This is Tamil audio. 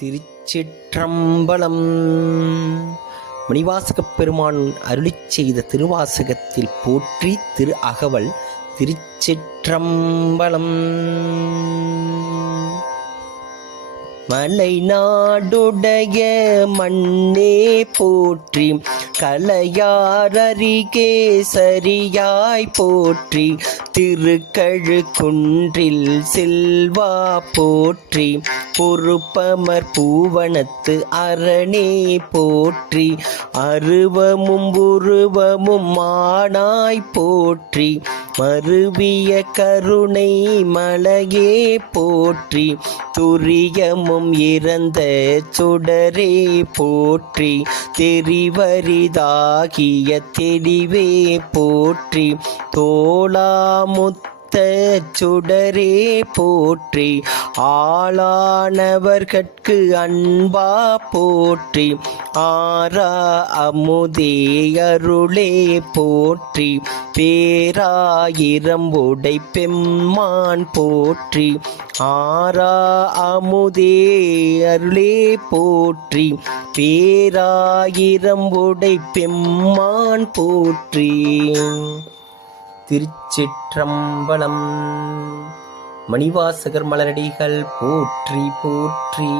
திருச்சிற்றம்பலம். மணிவாசகப் பெருமான் அருளிச் செய்த திருவாசகத்தில் போற்றி திரு அகவல். திருச்சிற்றம்பலம். மலை நாடுடைய மண்ணே போற்றி, கலையாரறிகே சரியாய் போற்றி, திருக்கழு குன்றில் செல்வா போற்றி, பொறுப்பமர் பூவனத்து அரணே போற்றி, அருவமும் உருவமும் மானாய் போற்றி, மருவிய கருணை மலையே போற்றி, துரியமும் இறந்த சுடரே போற்றி, தெரிவரிதாகிய தெளிவே போற்றி, தோளாமுத்த சுடரே போற்றி, ஆளானவர்கட்கு அன்பா போற்றி, ஆரா அமுதே அருளே போற்றி, பேராயிரம் உடை பெம்மான் போற்றி, ஆரா அமுதே அருளே போற்றி, பேராயிரம் உடை பெம்மான் போற்றி. திருச்சிற்றம்பலம். மணிவாசகர் மலரடிகள் போற்றி போற்றி.